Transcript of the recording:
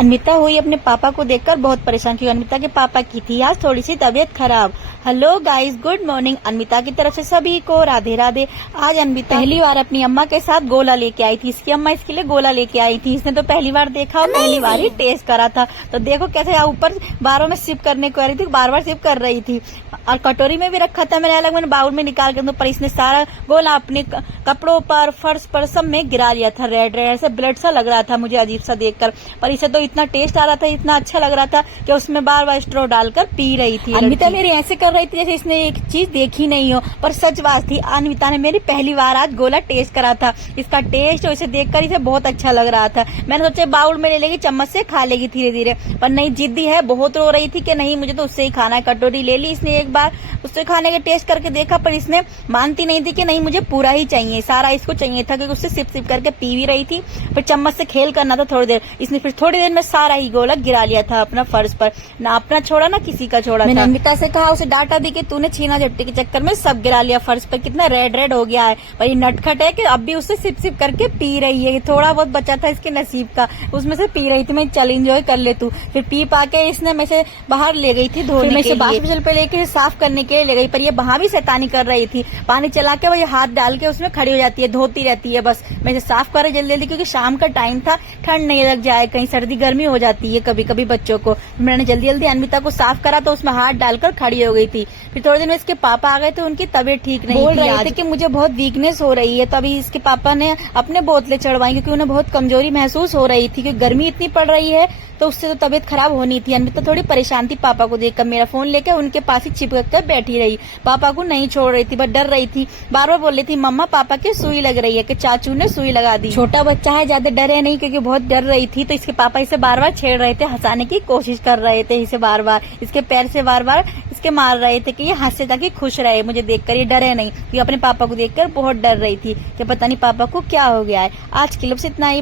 अनमिता हुई अपने पापा को देखकर बहुत परेशान, क्योंकि अनमिता के पापा की थी आज थोड़ी सी तबीयत खराब। Hello guys, good morning. Anmita की तरफ से सभी को राधे राधे। आज अनमिता पहली बार अपनी अम्मा के साथ गोला लेके आई थी। इसकी अम्मा इसके लिए गोला लेके आई थी। इसने तो पहली बार देखा और पहली बार ही टेस्ट करा था। तो देखो कैसे ऊपर बारों में सिप करने को आ रही थी, बार बार सिप कर रही थी। और कटोरी में भी रखा था मैंने, अलग मैंने बाउल में निकाल कर, पर इसने सारा गोला अपने कपड़ों पर, फर्श पर, सब में गिरा लिया था। रेड रेड से ब्लड सा लग रहा था मुझे अजीब सा देखकर, पर इसे तो इतना टेस्ट आ रहा था, इतना अच्छा लग रहा था कि उसमें बार बार स्ट्रॉ डालकर पी रही थी। अनमिता मेरी ऐसे कर रही थी जैसे इसने एक चीज देखी नहीं हो, पर सच बात थी। अनमिता ने मेरी पहली बार आज गोला टेस्ट करा था। इसका टेस्ट और इसे देखकर इसे बहुत अच्छा लग रहा था। मैंने सोचा बाउल में ले लेगी, चम्मच से खा लेगी धीरे धीरे, पर नहीं, जिद्दी है, बहुत रो रही थी कि नहीं मुझे तो उससे ही खाना है। कटोरी ले ली इसने, एक बार उससे खाने का टेस्ट करके देखा, पर इसने मानती नहीं थी कि नहीं मुझे पूरा ही चाहिए, सारा इसको चाहिए था, क्योंकि उससे सिप सिप करके पी भी रही थी। फिर चम्मच से खेल करना था थोड़ी देर, इसने फिर थोड़ी देर में सारा ही गोला गिरा लिया था अपना फर्श पर। ना अपना छोड़ा ना किसी का छोड़ा। मैंने अनमिता से कहा, उसे डांटा दी कि तूने छीना झपटी के चक्कर में सब गिरा लिया फर्श पर, कितना रेड रेड हो गया है। पर ये नटखट है कि अब भी उससे सिप सिप करके पी रही है। थोड़ा बहुत बचा था इसके नसीब का, उसमें से पी रही थी। मैं चल एंजॉय कर ले तू। फिर पी पा के इसने मैं से बाहर ले गई थी धोने के लिए, हॉस्पिटल पे लेके साफ करने के लिए ले गई, पर ये वहां भी शैतानी कर रही थी। पानी चला के वो ये हाथ डाल के उसमें खड़ी हो जाती है, धोती रहती है। बस मैं इसे साफ कर रही जल्दी जल्दी, क्योंकि शाम का टाइम था, ठंड नहीं लग जाए, कहीं सर्दी गर्मी हो जाती है कभी कभी बच्चों को। मैंने जल्दी जल्दी अनमिता को साफ करा तो उसमें हाथ डालकर खड़ी हो गई थी। फिर थोड़े दिन में इसके पापा आ गए थे, उनकी तबीयत ठीक नहीं बोल रहे थे कि मुझे बहुत वीकनेस हो रही है। तो अभी इसके पापा ने अपने बोतलें चढ़वाई, क्योंकि उन्हें बहुत कमजोरी महसूस हो रही थी, क्योंकि गर्मी इतनी पड़ रही है, तो उससे तो तबीयत खराब होनी थी। अनमिता थोड़ी परेशान थी पापा को देखकर, मेरा फोन लेकर उनके पास ही चिपक कर बैठी रही, पापा को नहीं छोड़ रही थी, बस डर रही थी। बार बार बोल रही थी मम्मा पापा की सुई लग रही है, कि चाचू ने सुई लगा दी। छोटा बच्चा है, ज्यादा डरे नहीं, क्योंकि बहुत डर रही थी। तो इसके पापा इसे बार बार छेड़ रहे थे, हंसाने की कोशिश कर रहे थे इसे, बार बार इसके पैर से बार बार इसके मार रहे थे कि ये हंसे ताकि खुश रहे मुझे देखकर, ये डरे नहीं। ये अपने पापा को देखकर बहुत डर रही थी कि पता नहीं पापा को क्या हो गया है। आज के लिए बस इतना ही।